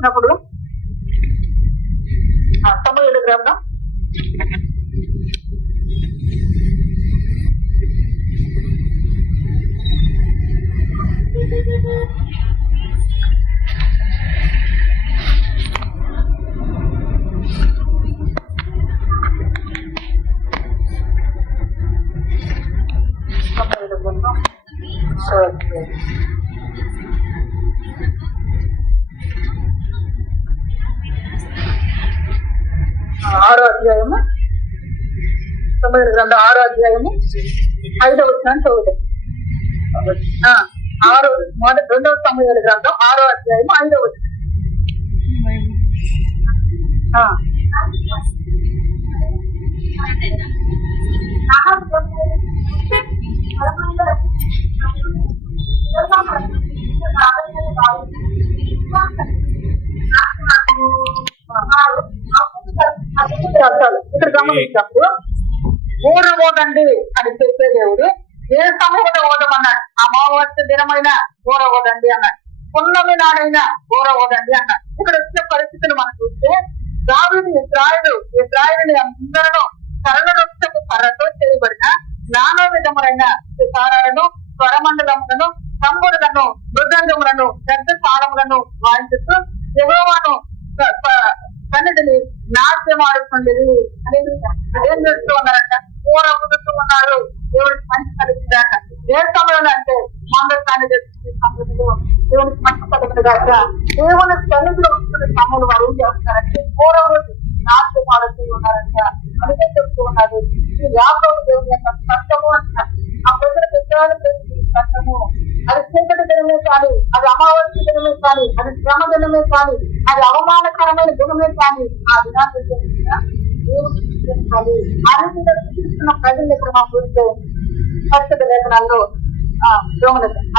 వచ్చినప్పుడు సమూయేలు గ్రంథం 6వ అధ్యాయము సమూయేలు గ్రంథం 6వ అధ్యాయము 5వ వచనాన్ని చదువుతాం. 2వ సమూయేలు గ్రంథం 6వ అధ్యాయము 5వ వచనం. ఇక్కడ గమనించినప్పుడు ఊరవోదండి అని చెప్పే దేవుడు ఏ సమయంలో ఓదమన్నాడు. అమావాస్య దినమైన ఊరవోదండి అన్నాడు. పున్నమి నాడైనా ఊరవోదండి అన్నాడు. ఇక్కడ వచ్చిన పరిస్థితులు మనం చూస్తే దావీదు ఇశ్రాయేలుని అందరూ సరళరక్షకు కర్రతో చేయబడిన నానా విధములైన సితారాలను, స్వరమండలములను, తంబురులను, మృదంగములను, పెద్ద తాళములను వాయించుతూ యెహోవాను సన్నిధిని నాట్యమాడుతుండేది అనేది ఏం చేస్తూ ఉన్నారంట. కూర ఉదుతూ ఉన్నారు. దేవుడికి మంచి కలిగిందాక. ఏ సమయంలో అంటే మందస్థాన్ని తెచ్చి సమయంలో దేవుడికి మంచి కలిగిందాక దేవుని సన్నిధిలో వస్తున్న సమయంలో వారు ఏం చేస్తున్నారంటే కూర నాట్యమాడుతూ ఉన్నారంట. అందుకే చెప్తూ ఉన్నారు యాకోబు దేవుని యొక్క కష్టము అంట. ఆ ప్రజల పెద్దలు కష్టము అది చీకటి దినమే కానీ, అది అమావాస్య దినమే కానీ, అది శ్రమ దినమే కానీ, అది అవమానకరమైన దినమే కానీ ఆ దినాన్ని ఆ రీతిగా చూస్తున్న ప్రజలు ఇక్కడ మనం చూస్తే పరిస్థితి లేఖనాల్లో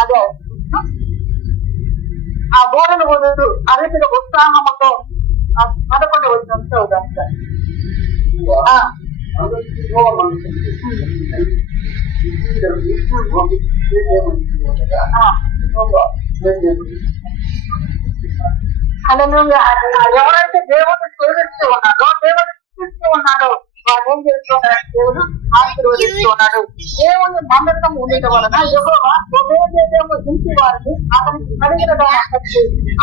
అదే ఆ బోధన వదులు ఆ రీతిగా ఉత్సాహంతో 11వ వచనం చదువుదాం సార్. ఎవరైతే దేవుడిని సేవిస్తూ ఉన్నారో, దేవుడిని చూస్తూ ఉన్నారో వారు ఏం చేస్తున్నారంటే దేవుడు ఆశీర్వదిస్తూ ఉన్నాడు. దేవుని మందసం ఉండటం వలన యెహోవా ఉభయదేశము దించి వారిని అతనికి కలిగిన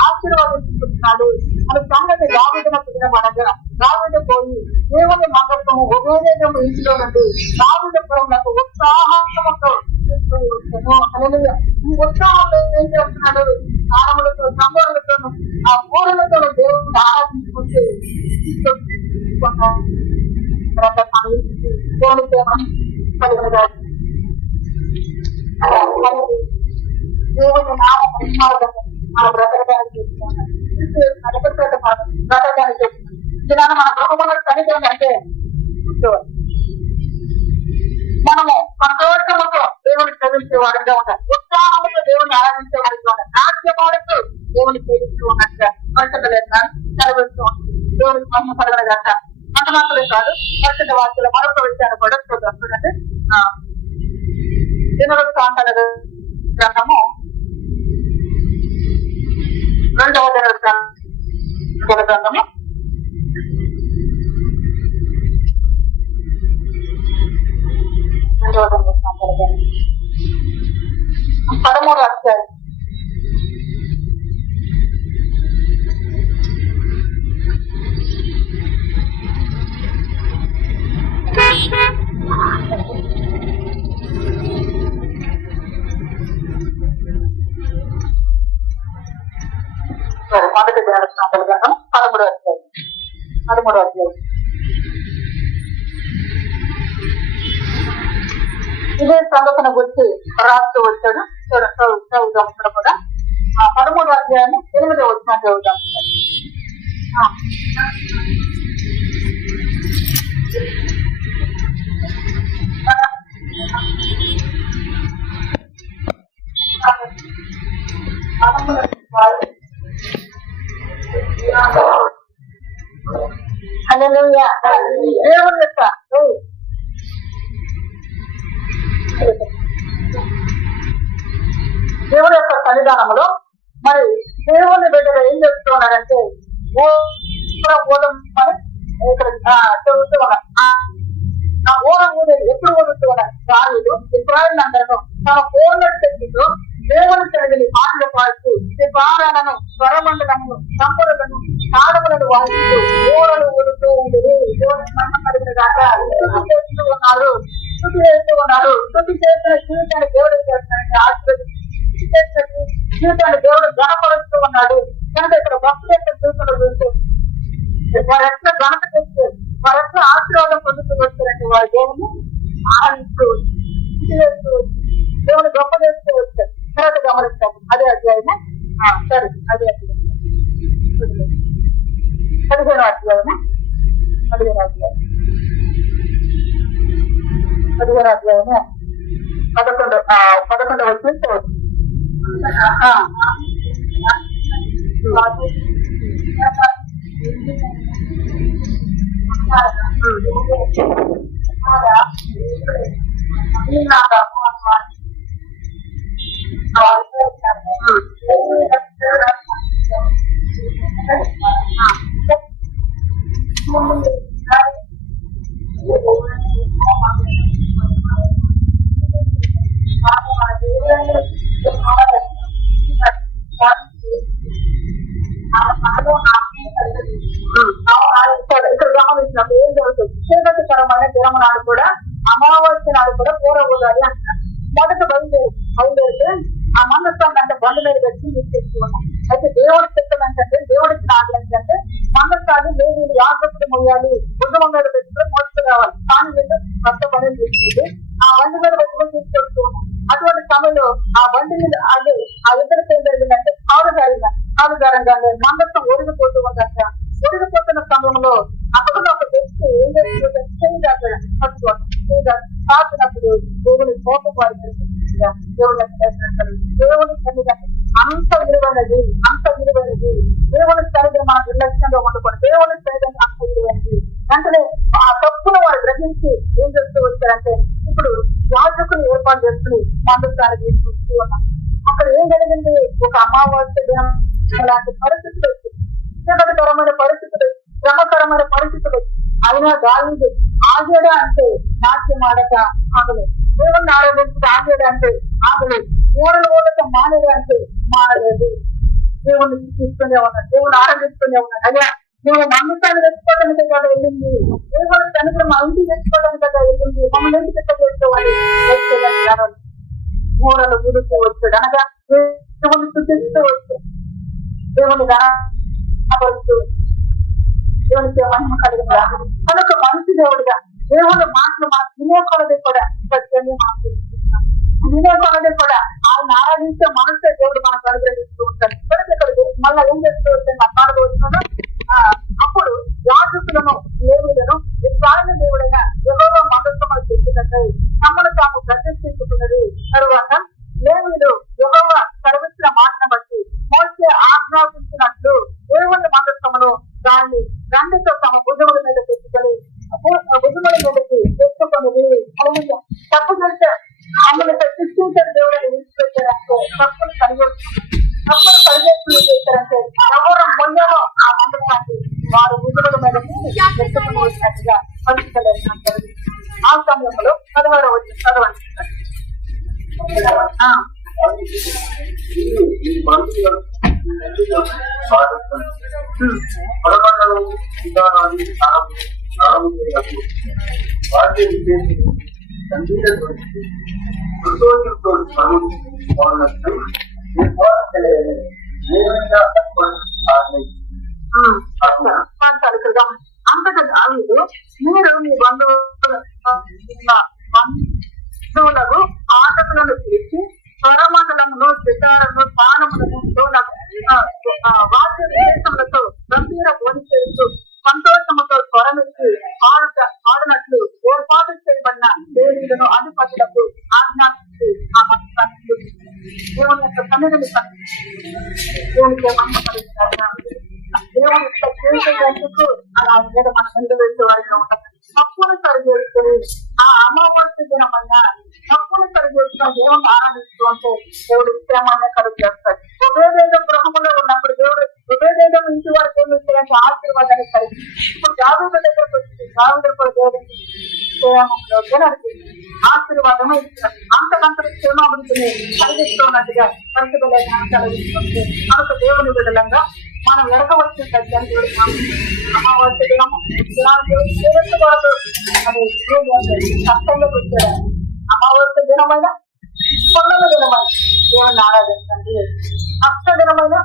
ఆశీర్వదిస్తున్నాడు. మన సంగతి దావీదునకు వినబడగా దావీదు పోయి దేవుని మందసము ఉభయదేశము ఇంటిలో నుండి దావీదుపురములకు ఉత్సాహంతో ఈ ఉత్సాహంలో ఏం చేస్తున్నాడు? స్నానములతో, సంబరాలతోనూ ఆ పూరలతో దేవుడిని ఆరాధించుకుంటే దేవుని ప్రేమ కలిగిన దేవుని నామ మహిమార్థము మన బ్రతకడానికి బ్రతకడానికి ఇలాగా మన గృహంలో కనికరం అంటే మనము సంతోషంతో దేవుని సేవించే వాడిగా ఉండాలి. ఉత్సాహంతో దేవుని ఆరాధించే వాడిగా ఉండాలి. నాట్యమాడుతూ దేవుని సేవిస్తూ ఉన్నట్టుగా పరిశుద్ధ లేఖనాలు చదివిస్తూ ఉంటుంది. దేవునికి మహిమ కలగలగాక. అంత మాత్రమే కాదు, పరిశుద్ధ వాక్యాల మరొక విషయాన్ని కూడా చూడండి. దినవృత్తాంతాల గ్రంథము 2వ దినవృత్తాంతాల గ్రంథము 13వ అధ్యాయం. మొదటి దినవృత్తాంతాల గ్రంథం 13వ అధ్యాయం. ఇదే సంగతిని గురించి రాస్తూ వచ్చాడు. చదువుతాం ఇక్కడ కూడా 13వ అధ్యాయం 8వ వచనం చదువుతాం. హల్లెలూయా. దేవుని యొక్క సన్నిధానంలో మరి దేవుని బిడ్డలు ఏం చేస్తున్నారంటే చెబుతూ ఉన్నారు. ఆ ఊర ఊరేది ఎప్పుడు ఊరుతూ ఉన్నారు. దావీదు ఇశ్రాయేలు అందరూ తన పూర్ణ శక్తితో దేవుని సన్నిధిని పాటలు పాడుతూ పారాలను స్వరమండలను సంపదలను నాదములను వాయిస్తూ ఊరలు ఊరుతూ ఉండేది. దేవుని కలిగిన దాకా చేస్తూ ఉన్నారు, స్థుతి చేస్తూ ఉన్నారు. స్థుతి చేసిన జీవితాన్ని దేవుడు చేస్తున్నాడు, ఆశీర్వదించిన జీవితాన్ని దేవుడు గణపరుస్తూ ఉన్నాడు. కనుక ఇక్కడ భక్తుల యొక్క జీవితంలో చూస్తూ వారు ఎట్లా ఘనత చేస్తే వారు ఎట్లా ఆశీర్వాదం పొందుతూ వచ్చారంటే వారు దేవుని ఆహరిస్తూ దేవుని గొప్ప చేస్తూ వచ్చారు. తర్వాత గమనిస్తాము అదే అధ్యాయము. సరే అదే అధ్యాయం 15వ అధ్యాయము. 15వ అధ్యాయము 11వ వచ్చి ఇక్కడ గమనించినప్పుడు ఏం జరుగుతుంది? చీకటికరమైన దినము నాడు కూడా అమావాస్య నాడు కూడా పూరవుతాది అంటారు. మొదట బయలుదేరితే ఆ మందస్థాన్ని అంటే బండి మీద పెట్టి తీసుకొచ్చి ఉన్నాం. అయితే దేవుడి చిత్తం ఏంటంటే, దేవుడికి నాడు ఏంటంటే మందస్థాన్ని లేదు జాగ్రత్తలు మొయ్యాలి, ఉద్యమం మీద పెట్టుకుని మోసుకు రావాలి. కానీ మీద కొత్త పనులు తీసుకుంది ఆ బండి మీద పెట్టుకుని తీసుకొస్తూ ఉన్నాం. అటువంటి సమయంలో ఆ బండి మీద అది ఆ ఇద్దరికి ఏం జరిగిందంటే ఆరుగారంగా మందస్థం ఒరిగిపోతూ ఉందంట. ఒరిగిపోతున్న సమయంలో అక్కడ ఒక వ్యక్తి ఏం చేస్తుందంటే కాచినప్పుడు దేవుని కోపం దేవుని సన్నిధి అంత విలువైనది, అంత విలువైనది. దేవుని సన్నిధిని మన నిర్లక్ష్యంగా ఉండకూడదు. దేవుని సన్నిధిని అంత విలువైనది. వెంటనే ఆ తప్పును వారు గ్రహించి ఏం చేస్తూ వచ్చారంటే ఇప్పుడు యాజకులు ఏర్పాటు చేసుకుని మందస్థాన్ని తీసుకొస్తూ ఉన్నాం. అక్కడ ఏం జరిగింది? ఒక అమావాస్య దినం అలాంటి పరిస్థితులు వచ్చింది. చీకటికరమైన పరిస్థితులు, శ్రమకరమైన పరిస్థితులు. అయినా దావీదు ఆగేడా అంటే నాట్యం ఆడక ఆగలేదు. దేవుణ్ణి ఆరాధించి ఆగేడా అంటే ఆగలేదు. ఊరలు ఊరక మానేడా అంటే మానలేదు. దేవుణ్ణి తీసుకునే ఉన్నాడు, దేవుని ఆరాధిస్తూనే ఉన్నాడు. అయ్యా నువ్వు మందస్థాన్ని తెచ్చుకోవడానికి కదా వెళ్ళింది, దేవుని తనకు మా ఇంటికి తెచ్చుకోవడానికి కదా వెళ్ళింది, మమ్మల్ని ఇంటికి తెచ్చుకోవాలి. ఊరలు ఊరుతూ వచ్చాడు అనగా దేవుని స్థుతిస్తూ వచ్చాడు, దేవుని గణపరుస్తూ దేవునికి మహిమ కలిగిన కనుక మంచి దేవుడిగా దేవుడు మాటలు మన వినేకొలది కూడా సత్యాన్ని మనకు వినేకొలది కూడా ఆయన ఆరాధించే మనసే దేవుడు మనకు అనుగ్రహిస్తూ ఉంటాడు. మళ్ళీ ఏం చేస్తూ వచ్చాను మాట్లాడబోతున్నాను. అప్పుడు యాజకులను లేవులను ఇస్రాయేలు దేవుడైన యెహోవా మందస్థమును తెచ్చినట్టు తమను తాము ప్రతిష్ఠించుకున్నది. తరువాత లేవులు యెహోవా సెలవిచ్చిన మాటను బట్టి మోషే ఆజ్ఞాపించినట్లు దేవుని మందస్థమును దాన్ని దండితో తమ భుజముల మీద తెచ్చుకొని భుజముల మీదకి తెచ్చుకొని తప్పు చేస్తే ఆమెను సృష్టించిన దేవుడిని విడిచిపెట్టారంటే తప్పులు పరిగెత్తులు చేశారంటే ఎవరు మొయ్యమో ఆ మందస్థాన్ని వారు భుజముల మీదకి తెచ్చుకొని వచ్చినట్టుగా పరిస్థితులు ఆ సమయంలో 16వ వచ్చి చదవండి. అంతగా దావీదు మీరు మీ బంధువులకు ఆటకులను తీర్చి స్వరమండలమును సితారను స్థానములను వాద్య విశేషములతో గంభీర ధ్వని చేస్తూ సంతోషముతో స్వరమిచ్చి ఆడినట్లు ఏర్పాటు చేయబడిన దేవులను అధిపతులకు ఆజ్ఞాపించి ఆ మతాన్ని దేవుని యొక్క సన్నిధిని దేవునికి దేవుని యొక్క చేసేందుకు అలా మీద మన ముందు వెళ్తూ వారిగా ఉంటారు. తప్పును సరిచేసుకుని ఆ అమావాస్య దినమన్నా తప్పును సరిచేసిన దేవుని ఆనందిస్తూ ఉంటే దేవుడు క్షేమాన్ని కలుగు చేస్తాడు. ఉభయదేశం గృహంలో ఉన్నప్పుడు దేవుడు ఉభయదేశం ఇంటి వరకు ఇలాంటి ఆశీర్వాదాన్ని కలిగి ఇప్పుడు దావీదు దగ్గరకు వచ్చి ఆశీర్వాదం ఇస్తున్నారు. అంతకంతకు క్షేమాభివృద్ధిని కలిగిస్తున్నట్టుగా పరిశుభ్రత కలిగిస్తుంది. మనకు దేవుని విడలంగా మనం ఎరగవలసిన సత్యాన్ని అమావాస్య దినము అది కష్టంగా వచ్చారు. అమావాస్య దినమైన పొన్నల దినమైన దేవుని ఆరాధించండి. అష్ట దినమైన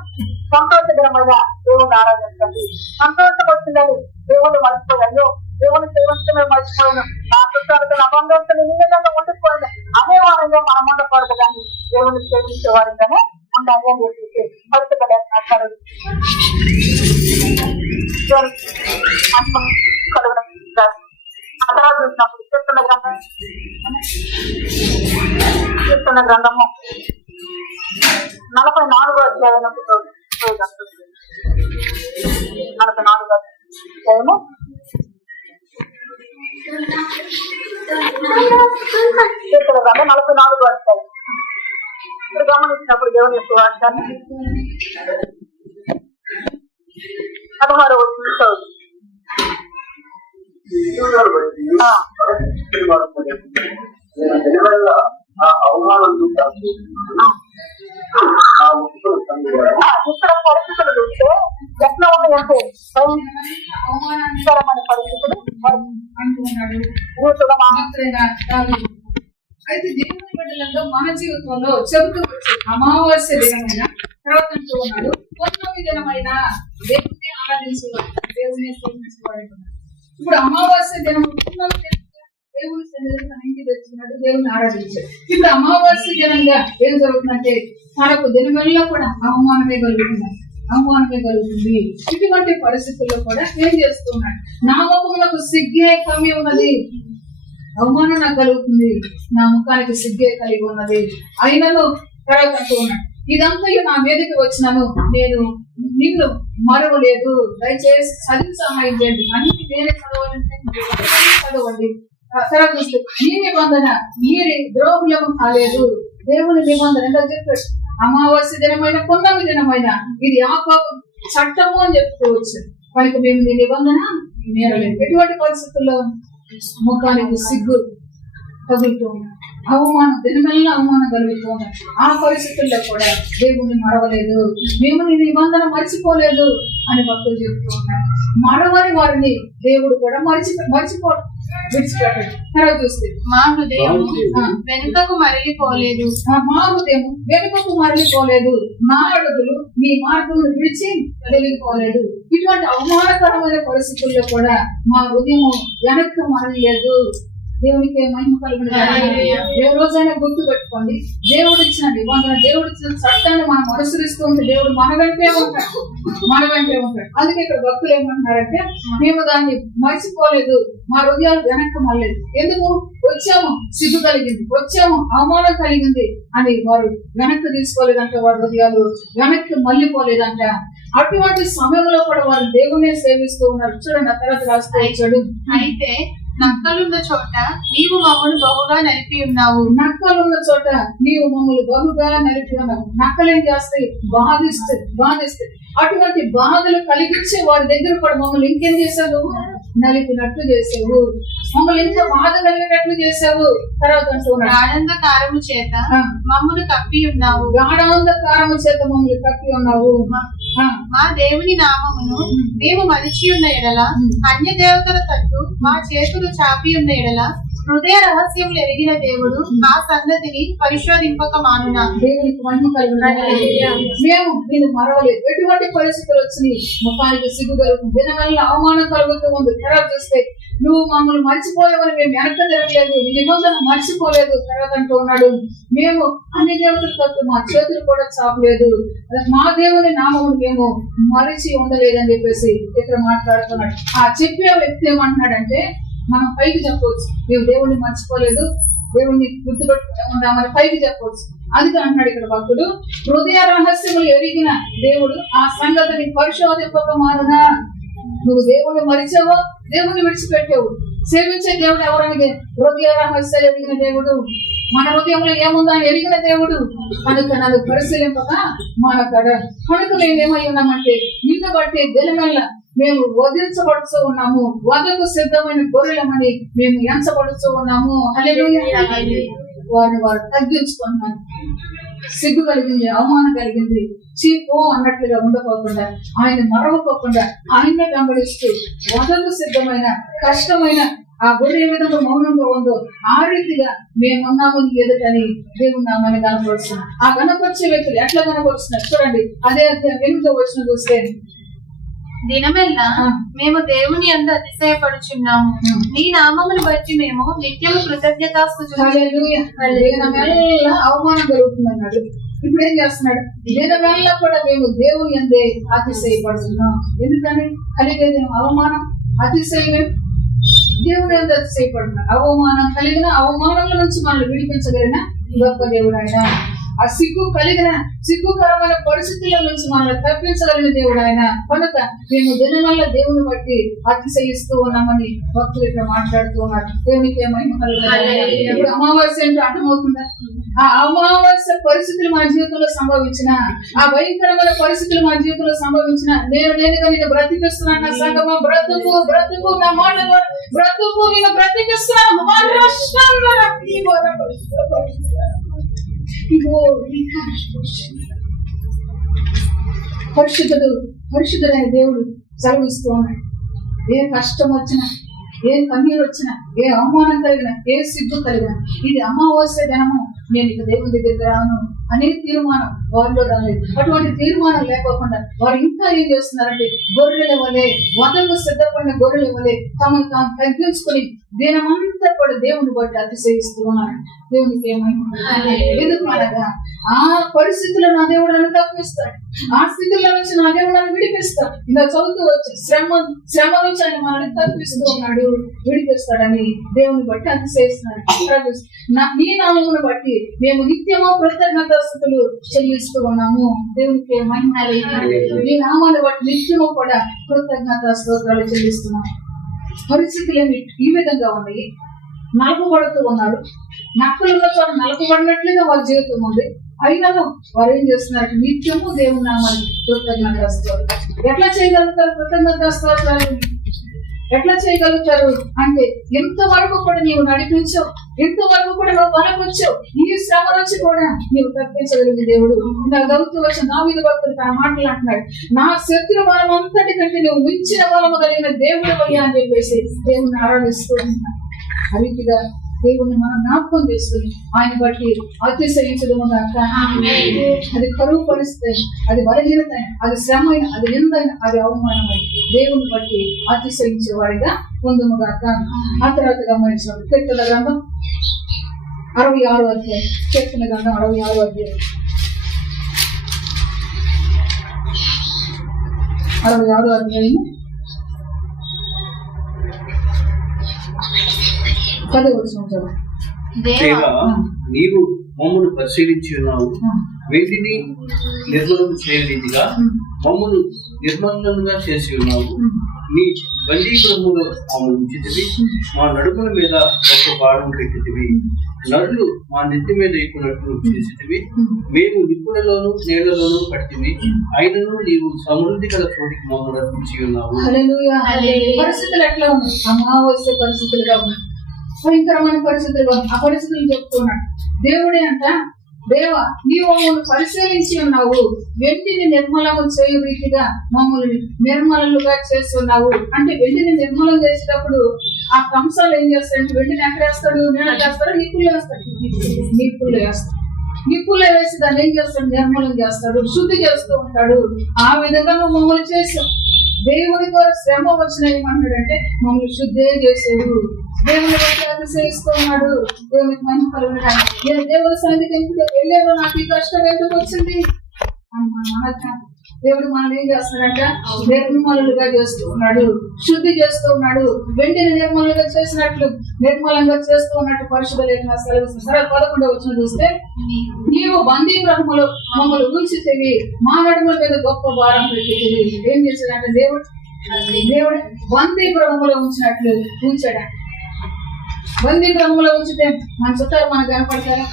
సంతోష దినమైన దేవుని ఆరాధించండి. సంతోషం వచ్చిందని దేవుని మర్చిపోయాను, దేవుని సేవిస్తున్న మర్చిపోయాను, నా పుస్తకాలతో అబంధంతో ఈ విధంగా ఉండిపోయింది అనే వారంగా మనం ఉండకూడదు, కానీ దేవుని సేవించే వారంగానే ఉండాలి అని చెప్పి పరిస్థితులు ఆ తర్వాత చూసినప్పుడు కీర్తన గ్రంథము 44వ అధ్యాయం 44వ అధ్యాయము కీర్తన గ్రంథం 44వ అధ్యాయం. ఇప్పుడు గమనించినప్పుడు దేవుని యొక్క వాక్యాన్ని 16వ వచనం ఇక్కడ పరిస్థితులు చూస్తే ఎట్లా ఉన్నాయంటే అవమానకరమైన పరిస్థితులు అయితే దేవుని బిడ్డలంలో మన జీవితంలో చెబుతూ వచ్చి అమావాస్య దినమైన తర్వాత అంటూ ఉన్నాడు, 9వ దినమైన దేవుని ఆరాధించేవాడు, దేవుని సేవించేవాడు. ఇప్పుడు అమావాస్య దినం దేవుని సన్నిధికి తన ఇంటికి తెచ్చుకున్నాడు, దేవుని ఆరాధించాడు. ఇప్పుడు అమావాస్య దినంగా ఏం జరుగుతుందంటే మనకు దినమల్లా కూడా అవమానమే కలుగుతుంది. ఇటువంటి పరిస్థితుల్లో కూడా ఏం చేస్తున్నాడు, నా ముఖములకు సిగ్గే కమ్మి ఉన్నది, అవమానం నాకు కలుగుతుంది, నా ముఖానికి సిగ్గే కలిగి ఉన్నది, అయినను తర్వాత అంటూ ఉన్నాడు, ఇదంతా నా మీదకి వచ్చినాను, నేను నిన్ను మరవలేదు, దయచేసి చదివి సహాయం చేయండి. అన్ని వేరే చదవాలంటే చదవండి. తర్వాత చూస్తే ఈ నిబంధన మీరి ద్రోహులము కాలేదు, దేవుని నిబంధన ఎలా చెప్పాడు, అమావాస్య దినమైన 9వ దినమైన ఇది యాకోబు చట్టము అని చెప్పుకోవచ్చు. మనకి మేము ఈ నిబంధన మేరలేదు. ఎటువంటి పరిస్థితుల్లో ముఖానికి సిగ్గు తగులుతూ ఉన్నాం, అవమానం దినమెల్లా అవమానం కలుగుతూ ఉన్నాం. ఆ పరిస్థితుల్లో కూడా దేవుని మరవలేదు, మేము నీ నిబంధన మర్చిపోలేదు అని భక్తులు చెప్తూ ఉన్నారు. మరవని వారిని దేవుడు కూడా మర్చిపోవడం విడిచిపెట్టాడు. తర్వాత చూస్తే మా హృదయం వెనుకకు మరలిపోలేదు, నా అడుగులు నీ మార్గం విడిచి తొలగిపోలేదు. ఇటువంటి అవమానకరమైన పరిస్థితుల్లో కూడా మా హృదయం వెనక్కి మరలేదు. దేవునికి మహిమ కలుగును. ఏ రోజైనా గుర్తు పెట్టుకోండి, దేవుడు ఇచ్చిన నిబంధన, దేవుడు ఇచ్చిన చట్టాన్ని మనం అనుసరిస్తూ ఉంటే దేవుడు మన వెంటే ఉంటాడు. అందుకే ఇక్కడ భక్తులు ఏమంటున్నారంటే, మేము దాన్ని మర్చిపోలేదు, మా హృదయాలు వెనక్కి మళ్ళలేదు. ఎందుకు వచ్చాము, సిగ్గు కలిగింది, వచ్చాము అవమానం కలిగింది అని వారు వెనక్కి తీసుకోలేదంట, వారి హృదయాలు వెనక్కి మళ్ళీపోలేదంట. అటువంటి సమయంలో కూడా వారు దేవుణ్ణి సేవిస్తూ ఉన్నారు. చూడండి, ఆ తర్వాత రాస్తూ వచ్చాడు, అయితే నక్కలున్న చోట నీవు మమ్మల్ని బహుగా నలిపి ఉన్నావు. నక్కలున్న చోట నీవు మమ్మల్ని బహుగా నలిపి ఉన్నావు. నక్కలేం చేస్తాయి, బాధిస్తాయి. అటువంటి బాధలు కలిగించే వారి దగ్గర కూడా మమ్మల్ని ఇంకేం చేశావు, నలిపినట్లు చేసావు, మమ్మల్ని ఇంకా బాధ కలిగినట్లు చేసావు. తర్వాత అంటున్నాడు, గాఢంధకారము చేత మమ్మల్ని కప్పి ఉన్నావు. గాఢంధకారము చేత మమ్మల్ని కప్పి ఉన్నావు. మా దేవుని నామమును మేము మరిచి ఉన్న ఎడల, అన్య దేవతల తట్టు మా చేతులు చాపి ఉన్న ఎడల, హృదయ రహస్యములు ఎరిగిన దేవుడు ఆ సంగతిని పరిశోధింపక మానునా. దేవునికి మహిమ కలుగును. మేము దీన్ని మరవలేదు. ఎటువంటి పరిస్థితులు వచ్చినాయి, ముఖానికి సిగ్గు కలుగుతుంది, దీనివల్ల అవమానం కలుగుతూ ఉంది. తర్వాత చూస్తే నువ్వు మమ్మల్ని మర్చిపోయేవని మేము వెనక తిరగలేదు, నిబంధన మర్చిపోలేదు. తర్వాత అంటూ ఉన్నాడు, మేము అన్ని దేవతల తట్టు మా చేతులు కూడా చాపలేదు, మా దేవుని నామమును మేము మరిచి ఉండలేదని చెప్పేసి ఇక్కడ మాట్లాడుతున్నాడు. ఆ చెప్పే వ్యక్తి ఏమంటున్నాడంటే, మనం పైకి చెప్పవచ్చు, మేము దేవుడిని మర్చిపోలేదు, దేవుడిని గుర్తుపెట్టుకున్నామని పైకి చెప్పవచ్చు. అందుకే అంటున్నాడు ఇక్కడ భక్తుడు, హృదయ రహస్యములు ఎరిగిన దేవుడు ఆ సంగతిని పరిశోధింపక మానునా. నువ్వు దేవుణ్ణి మరిచావో, దేవుణ్ణి విడిచిపెట్టావు. సేవించే దేవుడు ఎవరని, హృదయ రహస్యాలు ఎరిగిన దేవుడు, మన హృదయంలో ఏముందా ఎరిగిన దేవుడు. కనుక నన్ను పరిశీలింపక మానకడ. కనుక మేమేమై ఉన్నామంటే, నిన్ను బట్టి దినమెల్ల మేము వధించబడుతూ ఉన్నాము, వధకు సిద్ధమైన గొర్రెలమని మేము ఎంచబడుతూ ఉన్నాము. హల్లెలూయా. వారు తగ్గించుకున్నారు. సిగ్గు కలిగింది, అవమానం కలిగింది, చీపో అన్నట్లుగా ఉండకోకుండా, ఆయన మరవకోకుండా ఆయన్నే వెంబడిస్తూ వధకు సిద్ధమైన కష్టమైన ఆ గొర్రె ఏ విధంగా మౌనంగా ఉందో ఆ రీతిగా మేమున్నాము నీ ఎదుటని దేవుని నామాన్ని కనపరుస్తున్నాం. ఆ కనపరిచే వ్యక్తులు ఎట్లా కనపరుస్తున్నారు చూడండి. అదే అధ్యాయం 8వ వచనం చూస్తే, దినమెల్లా మేము దేవుని యందు అతిశయపడుచున్నాము, నీ నామమును బట్టి మేము నిత్యము కృతజ్ఞతాస్తుతులు. హల్లెలూయా. దినమెల్లా అవమానం కలుగుతుందన్నాడు. ఇప్పుడు ఏం చేస్తున్నాడు? దినమెల్లా కూడా మేము దేవుని యందే అతిశయపడుతున్నాం. ఎందుకని? కలిగేది అవమానం, అతిశయం. దేవుని యందు అతిశయపడుతున్నాం. అవమానం కలిగిన అవమానాల నుంచి మనల్ని విడిపించగలిగిన గొప్ప దేవుడు ఆయన. ఆ సిగ్గుకరమైన పరిస్థితుల నుంచి మనల్ని తప్పించగలిగిన దేవుడు ఆయన. కనుక మేము దినమల్ల దేవుని బట్టి అతిశయిస్తూ ఉన్నామని భక్తులు ఇక్కడ మాట్లాడుతూ ఉన్నారు. దేవునికి ఏమైనా ఇప్పుడు అమావాస్య అంటే అర్థమవుతుందా? ఆ అమావాస్య పరిస్థితులు మన జీవితంలో సంభవించిన, ఆ భయంకరమైన పరిస్థితులు మన జీవితంలో సంభవించిన, నేనుగా నేను బ్రతికిస్తున్నాను. నా సంగమా బ్రతుకు బ్రతుకు, నా మాట బ్రతుకు, నేను బ్రతికిస్తున్నాను. పరిశుద్ధుడైన దేవుడు సెలవిస్తూ ఉన్నాడు. ఏ కష్టం వచ్చినా, ఏ కన్నీరు వచ్చినా, ఏ అవమానం కలిగినా, ఏ సిగ్గు కలిగినా, ఇది అమావాస్య దినము, నేను ఇక దేవుని దగ్గరికి రాను అనే తీర్మానం వారిలో రాలేదు. అటువంటి తీర్మానం లేకోకుండా వారు ఇంకా ఏం చేస్తున్నారంటే గొర్రెల వలె, వధకు సిద్ధపడిన గొర్రెల వలె తమను తాము తగ్గించుకుని దినమంతా కూడా దేవుని బట్టి అతిశయిస్తూ ఉన్నారు. దేవునికి ఏమైనా ఎందుకు అనగా ఆ పరిస్థితుల్లో నా దేవుడు నన్ను తప్పిస్తాడు, ఆ స్థితిలో నుంచి నా దేవుడు నన్ను విడిపిస్తాడు. ఇంకా చదువుతూ వచ్చి శ్రమ నుంచి ఆయన మనల్ని తప్పిస్తూ ఉన్నాడు, విడిపిస్తాడని దేవుని బట్టి అతిశయిస్తున్నాడు. నీ నామమును బట్టి మేము నిత్యము కృతజ్ఞతాస్తుతులు చెల్లిస్తూ ఉన్నాము. దేవునికి మహిమ. నీ నామాన్ని బట్టి నిత్యము కూడా కృతజ్ఞతా స్తోత్రాలు చెల్లిస్తున్నాము. పరిస్థితులన్నీ ఈ విధంగా ఉన్నాయి. నలపబడుతూ ఉన్నారు. నక్కలు ఉన్న చోట నలపబడినట్లుగా వారి జీవితం ఉంది. అయినా వారు ఏం చేస్తున్నారు? నిత్యము దేవుని నామాన్ని కృతజ్ఞతా స్తోత్రాలు. ఎట్లా చేయగలుగుతారు కృతజ్ఞతా స్తోత్రాలు? ఎట్లా చేయగలుగుతారు అంటే, ఎంతవరకు కూడా నీవు నడిపించావు, ఎంతవరకు కూడా నువ్వు బలపరిచావు, ఈ శ్రమ నుంచి కూడా నీవు తప్పించగలిగిన దేవుడు. నాకు చదువుతూ వచ్చిన దావీదు భక్తుడు తన మాటలు అంటున్నాడు, నా శత్రు బలం అంతటి కంటే నువ్వు మించిన బలము కలిగిన దేవుడు అయ్యా అని చెప్పేసి దేవుని ఆరాధిస్తూ ఉంటున్నాడు. ఆ రీతిగా దేవుణ్ణి మనం జ్ఞాపకం చేసుకుని ఆయన బట్టి అతిశయించడం. అది కరువు పరిస్థితి, అది బలహీనత, అది శ్రమ అయిన, అది నిందైన, అది అవమానమైన దేవుని బట్టి అతిశయించే వాడిగా పొందుముగాక. ఆ తర్వాత గమనించాం కీర్తన గ్రంథం 66వ అధ్యాయం. కీర్తన గ్రంథం 66వ అధ్యాయం 66వ అధ్యాయం 10వ వచనం. దేవా, నీవు మమ్మను పరిశీలించి ఉన్నావు, వెండిని నిర్మలం చేయరీతిగా మమ్మను నిర్మలంగా చేసి ఉన్నావు. నీ బందీపురములో మమ్మల్ని ఉంచితివి, మా నడుముల మీద ఒక భారం పెట్టితివి, నరులు మా నెత్తి మీద ఎక్కున్నట్లు చేసితివి. మేము నిప్పులలోను నీళ్లలోనూ పడితివి, అయినను నీవు సమృద్ధి గల చోటికి మమ్మల్ని రప్పించి ఉన్నావు. పరిస్థితులు ఎట్లా ఉన్నాయి? అమావాస్య పరిస్థితులుగా ఉన్నాయి, భయంకరమైన పరిస్థితులు. ఆ పరిస్థితులు చెప్తున్నాడు దేవుడే అంట. దేవా, నీవు మమ్మల్ని పరిశీలించి ఉన్నావు, వెండిని నిర్మలము చేయు రీతిగా మమ్మల్ని నిర్మలుగా చేస్తున్నావు. అంటే వెండిని నిర్మలం చేసేటప్పుడు ఆ కంసాలు ఏం చేస్తాడు? వెండిని ఎక్కడ వేస్తాడు? నీళ్ళ చేస్తాడు, నిప్పుల్లో వేస్తాడు. నిప్పుల్లో వేసి దాన్ని ఏం చేస్తాడు? నిర్మలం చేస్తాడు, శుద్ధి చేస్తూ ఉంటాడు. ఆ విధంగా నువ్వు మమ్మల్ని చేసావు. దేవుడి ద్వారా శ్రమ వచ్చిన ఏమంటాడంటే మమ్మల్ని శుద్ధే చేసేడు. దేవుని బట్టి అతిశయిస్తూ ఉన్నాడు. దేవునికి మహిమ కలుగుతాడు. నేను దేవుడి సన్నిధికి ఎందుకు వెళ్ళాను, నాకు ఈ కష్టం ఎందుకు వచ్చింది అన్న దేవుడు మనల్ని ఏం చేస్తున్నాడంట? నిర్మలుగా చేస్తూ ఉన్నాడు, శుద్ధి చేస్తూ ఉన్నాడు. వెంటనే నిర్మలంగా చేసినట్లు, నిర్మలంగా చేస్తూ ఉన్నట్టు పరిశుద్ధ లేఖన సెలవిస్తుంది. 11వ వచనం చూస్తే, నీవు బందీ గృహములో మమ్మల్ని ఉంచితివి, మా నడుముల మీద గొప్ప భారం పెట్టితివి. ఏం చేశాడంటే దేవుడు బందీ గృహములో ఉంచినట్లు ఉంచాడు. బందీ గృహంలో ఉంచితే మన చుట్టాలు మనకు కనపడతారా?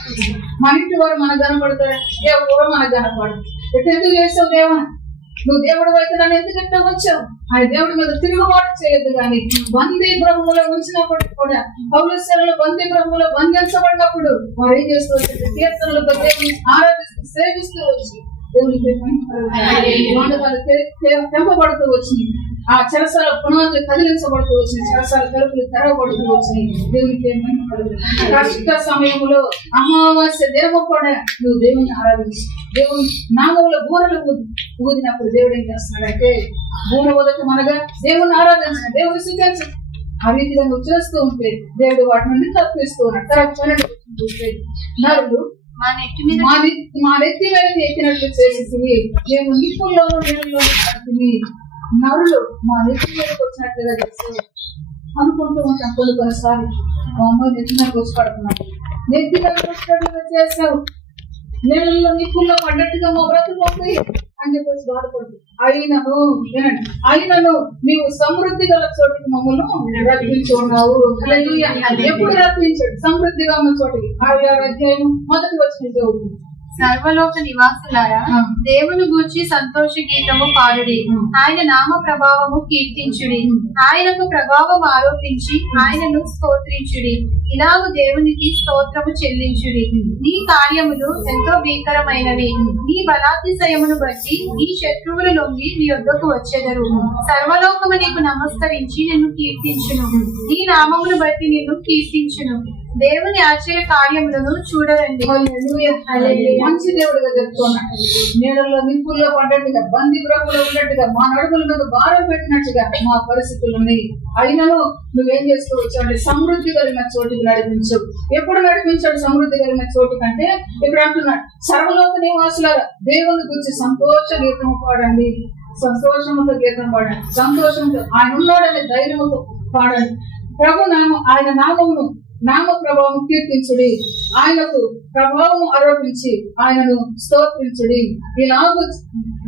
మన ఇంటి వారు మనకు కనపడతారా? ఎవరు మనకు కనపడదు. ఎందుకు చేస్తావు దేవా? నువ్వు దేవుడు అయితే నన్ను ఎందుకు ఎట్లా వచ్చావు? ఆయన దేవుడి మీద తిరుగుబాటు చేయొద్దు. కానీ బందీ గృహంలో ఉంచినప్పటికీ కూడా పౌలుసరులు బందీ గృహంలో బంధించబడినప్పుడు వారు ఏం చేస్తూ వచ్చారు? కీర్తనలతో దేవుని ఆరాధిస్తూ సేవిస్తూ వచ్చి దేవునికి తెంపబడుతూ వచ్చినాయి. ఆ చెరసాల పునాదులు కదిలించబడుతూ వచ్చినాయి. చెరసాల తలుపులు తెరవబడుతూ వచ్చినాయి. దేవునికి కష్ట సమయంలో అమావాస్య దినము కూడా నువ్వు దేవుని ఆరాధించి దేవుని నామంలో బూరలు ఊదినప్పుడు దేవుడు ఏం చేస్తున్నాడంటే బూర ఊదటం అనగా దేవుని ఆరాధించిన దేవుని స్వీకరించ ఆ రీతిగా నువ్వు చేస్తూ ఉంటే దేవుడు వాటి నుండి తప్పిస్తూ ఉన్నాడు. తర్వాత చూస్తే నరులు మా నెత్తి మీద ఎత్తినట్లు చేసేసి మేము నిప్పుల్లోనూ నీళ్ళలోనూ పడుతుంది. నరులు మా నెత్తి మీదకి వచ్చినట్లుగా చేసి అనుకుంటూ ఉంటాం. కొన్నిసారి మా అమ్మాయి నెత్తి మీదకి వచ్చి పడుతున్నాడు. నెత్తి మీదకి వచ్చినట్లుగా చేస్తావు, నీళ్ళల్లో నిప్పుల్లో పడ్డట్టుగా మా బ్రతుకుంది అని చెప్పేసి బాధపడుతుంది. అయినను నీవు సమృద్ధి గల చోటికి మమ్మల్ని రప్పించి ఉన్నావు. ఎప్పుడు రప్పించాడు? సమృద్ధిగా ఉన్న చోటికి. 6వ అధ్యాయం 1వ వచనం చదువుతుంది. సర్వలోక నివాసులారా దేవుని గూర్చి సంతోష గీతము పాడుడి, ఆయన నామ ప్రభావము కీర్తించుడి, ఆయనకు ప్రభావం ఆరోపించి ఆయనను స్తోత్రించుడి. ఇలాగ దేవునికి స్తోత్రము చెల్లించుడి. నీ కార్యములు ఎంతో భీకరమైనవి, నీ బలాతిశయమును బట్టి నీ శత్రువుల నుండి నీ యొద్దకు వచ్చెదరు. సర్వలోకము నీకు నమస్కరించి నిన్ను కీర్తించును, నీ నామమును బట్టి నిన్ను కీర్తించును. దేవుని ఆశ్చర్య కార్యములను చూడరండి. మంచి దేవుడిగా చెప్తున్నాడు. నీళ్ళల్లో నిప్పుల్లో పడ్డట్టుగా బందీ గృహంలో ఉన్నట్టుగా మా నడుముల మీద భారం పెట్టినట్టుగా మా పరిస్థితులు ఉన్నాయి. అయినను నువ్వేం చేస్తూ వచ్చావు? సమృద్ధి కలిగిన చోటికి నడిపించు. ఎప్పుడు నడిపించాడు సమృద్ధి కలిగిన చోటు కంటే? ఇప్పుడు అంటున్నాడు సర్వలోక నివాసులారా దేవుని గురించి సంతోష గీతం పాడండి, సంతోషంతో గీతం పాడండి, సంతోషంతో ఆయన ఉన్నాడనే ధైర్యంతో పాడండి. ఆయన నామ ప్రభావం కీర్తించుడి, ఆయనకు ప్రభావం ఆరోపించి ఆయనను స్తోత్రించుడి. ఇలాగూ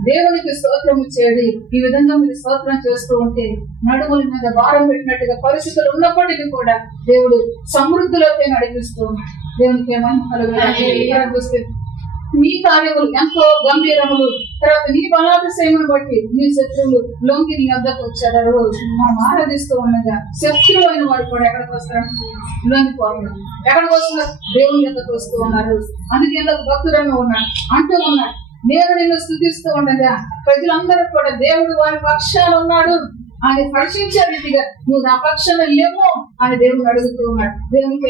దేవునికి స్తోత్రము చేయడి. ఈ విధంగా మీరు స్తోత్రం చేస్తూ ఉంటే నడుముల మీద భారం పెట్టినట్టుగా పరిస్థితులు ఉన్నప్పటికీ కూడా దేవుడు సమృద్ధిలోకి నడిపిస్తూ ఉన్నాడు. దేవునికి ఏమైనా నీ కార్యములు ఎంతో గంభీరములు. తర్వాత నీ బలాతిశయమును బట్టి నీ శత్రువులు లొంగి నీ వద్దకు వచ్చారు. మనం ఆరాధిస్తూ ఉండగా శత్రువు అయిన వాడు కూడా ఎక్కడికి వస్తారు? లొంగిపోతున్నారు. ఎక్కడికి వస్తున్నారు? దేవుని వద్దకు వస్తూ ఉన్నారు. అందుకే భక్తులను ఉన్నాడు అంటూ ఉన్నాడు, నేను నిన్ను స్తుతిస్తూ ఉండగా ప్రజలందరూ కూడా దేవుడు వారి పక్షాన ఉన్నాడు ఆయన పరీక్షించే రీతిగా నువ్వు నా పక్షాన లేవు అని దేవుడు అడుగుతూ ఉన్నాడు. దేవునికి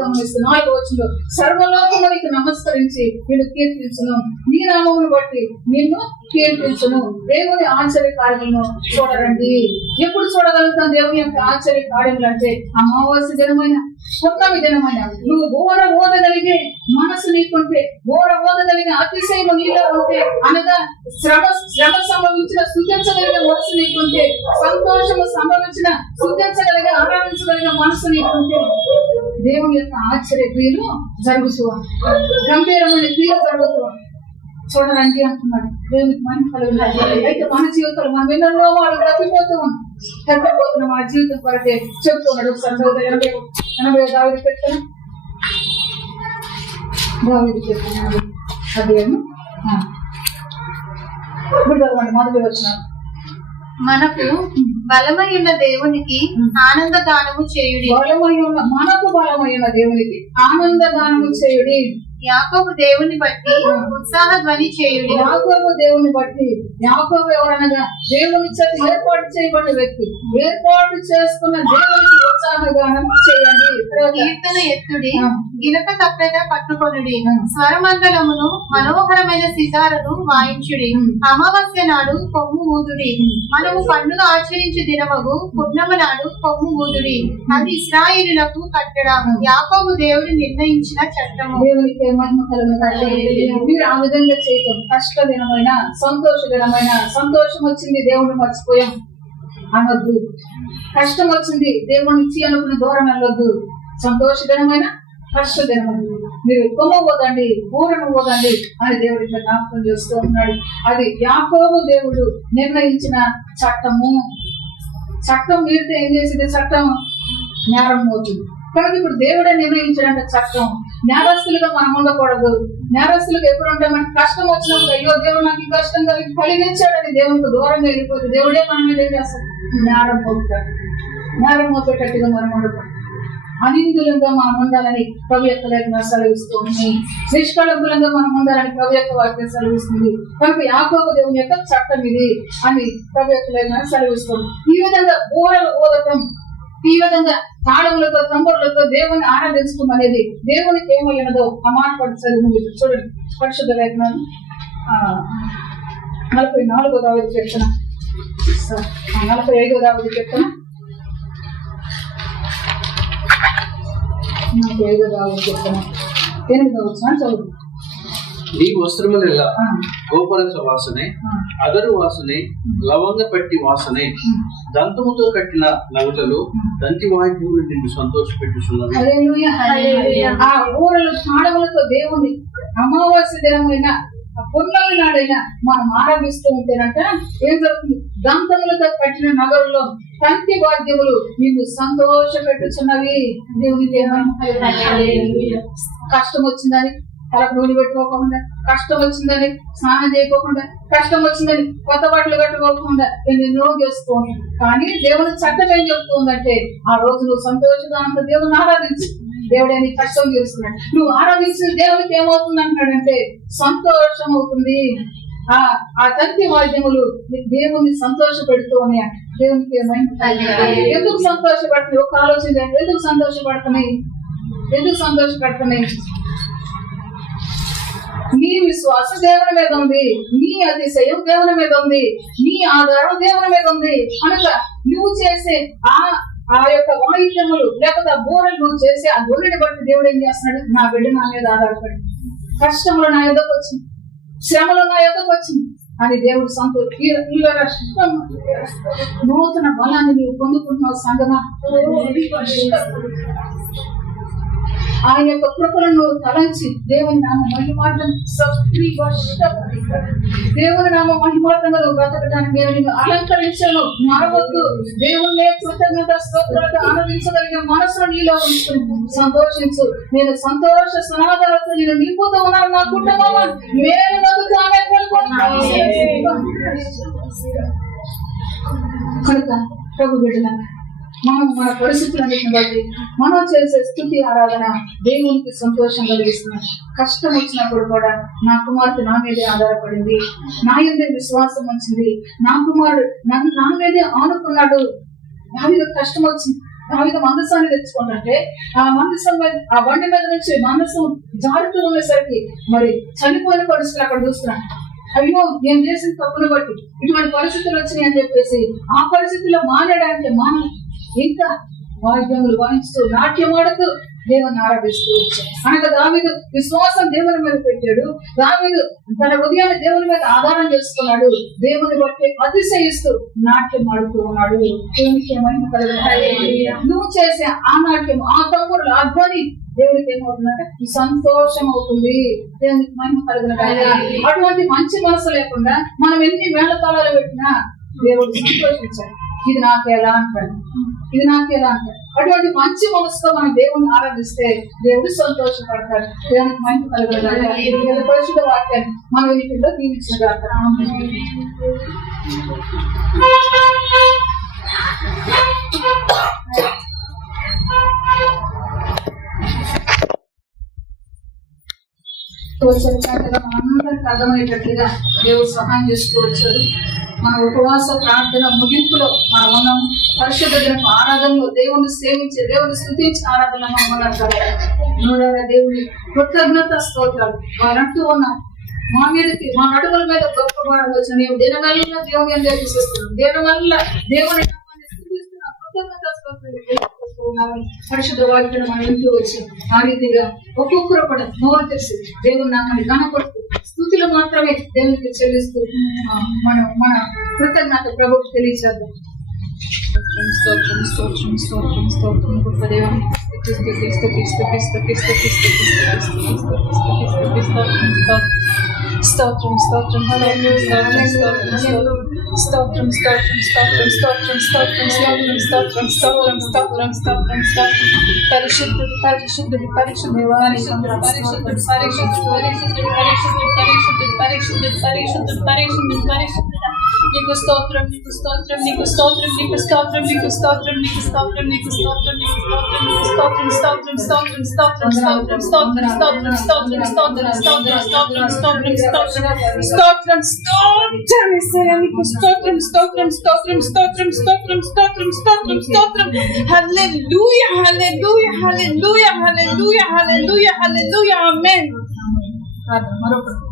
గమనిస్తున్నావు. 4వ వచనంలో సర్వలోకమునికి నమస్కరించి నిన్ను కీర్తించును, నీ నామమును బట్టి నిన్ను కీర్తించును. దేవుని ఆశ్చర్య కార్యములను చూడరండి. ఎప్పుడు చూడగలుగుతాం దేవుని యొక్క ఆశ్చర్య కార్యములు అంటే? అమావాస్య దినమైన పున్నమి దినమైన నువ్వు బోర ఓదగలిగే మనసు నీకుంటే, బోర ఓదగలిగే అతిశయము నీలో ఉంటే, అనగా శ్రమ సంభవించిన స్తుతించగలిగే మనసు నీకుంటే, సంతోషము సంభవించిన స్తుతించగలిగే ఆరాధించగలిగే మనసు నీకుంటే దేవుని యొక్క ఆశ్చర్య క్రియలు జరుగుతూ గంభీరమైన క్రియలు జరుగుతూ చూడరండి అంటున్నాడు. దేవునికి మహిమ కలుగుతుంది. అయితే మన జీవితంలో మనం ఎన్నెన్నో వాళ్ళు తప్పిపోతూ ఉన్నాం. తప్పిపోతున్న మన జీవితం కొరకే చెప్తున్నాడు. 80 దావీదు కీర్తన 1 వచనం. మనకు బలమైన దేవునికి ఆనందగానము చేయుడి. మనకు బలమైన దేవునికి ఆనందగానము చేయుడి. యాకోబు దేవుని బట్టి ఉత్సాహ ధ్వని చేయుడి. యాకోబు దేవుని బట్టి, యాకోబు ఎవరనగా దేవుని చేత ఏర్పాటు చేయబడిన వ్యక్తి, ఏర్పాటు చేసుకున్న దేవునికి ఉత్సాహగానం చేయండి. కీర్తన ఎత్తుడి, గిలక తప్పెద పట్టుకొనుడి, స్వరమండలమును మనోహరమైన సితారను వాయించుడి. అమావాస్య నాడు కొమ్ము ఊదుడి, మనము పండుగ ఆచరించే దినమగు పున్నమ నాడు కొమ్ము ఊదుడి. అది ఇశ్రాయేలులకు కట్టడం, యాకోబు దేవుడు నిర్ణయించిన చట్టము. దేవునికి మహిమ కలుగుతాయి. మీరు ఆ విధంగా చేయటం కష్ట దినమైన సంతోష దినమైన, సంతోషం వచ్చింది దేవుడిని మర్చిపోయాం అనొద్దు, కష్టం వచ్చింది దేవుని ఇచ్చి అనుకున్న దూరం వెళ్ళొద్దు. సంతోష దినమైన కష్ట దినమైన మీరు కొమ్మ పోదండి, పూరను పోదండి అని దేవుడి జ్ఞాపకం చేస్తూ ఉన్నాడు. అది యాకోబు దేవుడు నిర్ణయించిన చట్టము. చట్టం మీరితే ఏం చేసింది? చట్టం నేరం మోచుడు. కాబట్టి ఇప్పుడు దేవుడే నిర్ణయించాడంటే చట్టం. నేరస్తులుగా మనం ఉండకూడదు. నేరస్తులుగా ఎప్పుడు ఉంటే మనకి కష్టం వచ్చినప్పుడు అయ్యో దేవుడు నాకు ఈ కష్టం కలిగించాడని దేవునికి దూరంగా వెళ్ళిపోతే దేవుడే మన మీద ఏం చేస్తాడు? నేరం మోపుతాడు. నేరం మోపేటట్టుగా మనం ఉండకూడదు. అనిందులంగా మనం ఉండాలని ప్రభు యొక్క లేఖనం సెలవిస్తుంది. నిష్కళంకులంగా మనం ఉండాలని ప్రభు యొక్క వాక్యం సెలవిస్తుంది. కనుక యాకోబు దేవుని యొక్క చట్టం ఇది అని ప్రభు యొక్క లేఖనం సెలవిస్తుంది. ఈ విధంగా ఊరలు ఊదటం, ఈ విధంగా తాళములతో తంబులతో దేవుని ఆరాధించడం అనేది దేవునికి ఏమైనదో ఆ మాట పడి చూడండి. పరిశుద్ధ లేఖనం 44వ కీర్తన 45వ కీర్తన 45వ కీర్తన 8వ వచనం చదువు. నీ వస్త్రములెల్లా గోపరస వాసనే, అదరు వాసనే, లవంగ పట్టి వాసనే, దంతముతో కట్టిన నగలు దంతి వాయిద్యములు నిన్ను సంతోషపెట్టుచున్నవి. ఆ ఊరలు తాళములతో దేవుని అమావాస్య దినమైన పున్నమి నాడైనా మనం ఆరాధిస్తూ ఉంటేనంట ఏం జరుగుతుంది? దంతములతో కట్టిన నగరులో తంతి వాద్యములు నిన్ను సంతోష పెట్టుచున్నవి. దేవునికి కష్టం వచ్చిందని తలకు నూనె పెట్టుకోకుండా, కష్టం వచ్చిందని స్నానం చేయకోకుండా, కష్టం వచ్చిందని కొత్త బట్టలు కట్టుకోకుండా ఎన్నెన్నో చేసుకోండి. కానీ దేవుని చట్టం ఏం చెప్తుందంటే ఆ రోజు నువ్వు సంతోషంగా దేవుని ఆరాధించు. దేవుడే నీ కష్టం చేస్తున్నాడు. నువ్వు ఆరాధించిన దేవునికి ఏమవుతుంది అంటున్నాడంటే సంతోషం అవుతుంది. ఆ తంతి వాద్యములు దేవుని సంతోష పెడుతూ ఉన్నాయి. దేవునికి ఏమైనా ఎందుకు సంతోషపడుతున్నాయి? ఒక ఆలోచన చేయండి. ఎందుకు సంతోషపడుతున్నాయి? ఎందుకు సంతోషపడుతున్నాయి? నీ విశ్వాసం దేవుని మీద ఉంది, నీ అతిశయం దేవుని మీద ఉంది, నీ ఆధారం దేవుని మీద ఉంది. కనుక నువ్వు చేసే ఆ యొక్క వాయిద్యములు లేకపోతే ఆ బోరలు నువ్వు చేసే ఆ గొర్రెని బట్టి దేవుడు ఏం చేస్తున్నాడు? నా బిడ్డ నా మీద ఆధారపడి, కష్టంలో నా యొద్దకు వచ్చింది, శ్రమలో నా యొద్దకు వచ్చింది అని దేవుడు నూతన బలాన్ని నీవు పొందుకుంటున్నావు సంగమా. ఆయన యొక్క కృపలను తలంచి దేవుని నామ మహిమార్థం దేవుని నామ మహిమార్థంగా బ్రతకడానికి దేవుని అలంకరించను మరవద్దు. దేవుణ్ణి కృతజ్ఞత స్తోత్రాలతో ఆనందించగలిగే మనసును నీలో ఉంచుకుని సంతోషించు. నేను సంతోష సనాదాలతో నేను నింపుతూ ఉన్నాను. నా కుటుంబం మేలు నవ్వుతూ ఆమె కనుక ప్రభు బిడ్డల మనం మన పరిస్థితులన్నింటిని బట్టి మనం చేసే స్తుతి ఆరాధన దేవునికి సంతోషం కలిగిస్తున్నాం. కష్టం వచ్చినప్పుడు కూడా నా కుమార్తె నా మీదే ఆధారపడింది, నా మీదే విశ్వాసం వచ్చింది, నా కుమారుడు నా మీదే ఆనుకున్నాడు. నా మీద కష్టం వచ్చింది, నా మీద మందసాన్ని తెచ్చుకుంటే ఆ మందసం ఆ బండి మీద నుంచి మందసం జారుతూ ఉండేసరికి మరి చనిపోయిన పరిస్థితులు అక్కడ చూస్తున్నాను. అయ్యో నేను చేసిన తప్పును బట్టి ఇటువంటి పరిస్థితులు వచ్చినాయి అని చెప్పేసి ఆ పరిస్థితుల్లో మానేయడానికి ఇంకా వాయిద్యములు వాయిస్తూ నాట్యమాడుతూ దేవుని ఆరాధిస్తూ వచ్చాడు. అనగా దావీదు విశ్వాసం దేవుని మీద పెట్టాడు. దావీదు తన హృదయాన్ని దేవుని మీద ఆధారం చేసుకున్నాడు. దేవుని బట్టి అతిశయిస్తూ నాట్యం ఆడుతూ ఉన్నాడు. దేవునికి ఏమైనా కలగాలి. నువ్వు చేసే ఆ నాట్యం, ఆ తమ్ముడు, ఆ ధ్వని దేవుడికి ఏమవుతుందంటే సంతోషం అవుతుంది. దేవునికి మహిమ కలగాలి. అటువంటి మంచి మనసు లేకుండా మనం ఎన్ని వేళ తాళాలు పెట్టినా దేవుడు సంతోషించాడు. ఇది నాకేలా అంటాడు, ఇది నాకేలా అంటాడు. అటువంటి మంచి మనసుతో మనం దేవుని ఆరాధిస్తే దేవుడు సంతోషపడతాడు. దేవునికి మహిమ కలగాలి. పరిశుద్ధ వాక్యాన్ని మన వెనుకల్లో దీవించగలుగుతారు. మనందరికి అర్థమయ్యేటట్లుగా దేవుడు సహాయం చేస్తూ వచ్చాడు. మన ఉపవాస ప్రార్థన ముగింపులో మనం ఉన్నాం. పరిశుద్ధ దినపు ఆరాధనలో దేవుని సేవించే, దేవుని స్తుతించే ఆరాధన మనం దేవుని కృతజ్ఞత స్తోత్రాలు వాళ్ళంటూ ఉన్నారు. మా మీదకి మా నడుముల మీద గొప్ప భారం వచ్చిన నేను దినవల్ల దేవుని అందరూ విశ్వసిస్తున్నాం. దినవల్ల దేవుని కృతజ్ఞత స్తోత్రాలు పరిశుద్ధ వాక్యం మనం వింటూ వచ్చాం. ఆ రీతిగా ఒక్కొక్కరు కూడా నోరు తెరిచి దేవుని నామాన్ని కనపడుతూ స్తుతులు మాత్రమే దేవునికి చెల్లిస్తూ మన కృతజ్ఞత ప్రభువుకు తెలియజేద్దాం. స్తోత్రం స్తోత్రం స్తోత్రం స్తోత్రం గొప్ప దేవాన్ని స్తుతి స్తుతి స్తుతి స్తుతి స్తుతి స్తుతి స్తుతి స్తుతి స్తుతి స్తుతి స్తుతి స్తుతి స్తోత్రం స్తోత్రం హల్లెలూయా స్తోత్రం స్తోత్రం స్తోత్రం స్తోత్రం స్తోత్రం స్తోత్రం స్తోత్రం స్తోత్రం స్తోత్రం స్తోత్రం స్తోత్రం పరిశుద్ధుడు పరిశుద్ధుడు పరిశుద్ధుడు పరిశుద్ధుడు పరిశుద్ధుడు పరిశుద్ధుడు పరిశుద్ధుడు పరిశుద్ధుడు పరిశుద్ధుడు పరిశుద్ధుడు పరిశుద్ధుడు పరిశుద్ధుడు నీకు స్తోత్రం నీకు స్తోత్రం నీకు స్తోత్రం నీకు స్తోత్రం నీకు స్తోత్రం నీకు స్తోత్రం నీకు స్తోత్రం నీకు స్తోత్రం నీకు స్తోత్రం స్తోత్రం స్తోత్రం స్తోత్రం స్తోత్రం స్తోత్రం స్తోత్రం స్తోత్రం స్తోత్రం స్తోత్రం స్తోత్రం స్తోత్రం స్తోత్రం స్తోత్రం యేసయ్యా నీకు స్తోత్రం స్తోత్రం స్తోత్రం స్తోత్రం స్తోత్రం స్తోత్రం స్తోత్రం స్తోత్రం హల్లెలూయా హల్లెలూయా హల్లెలూయా హల్లెలూయా హల్లెలూయా హల్లెలూయా ఆమేన్. మరొకటి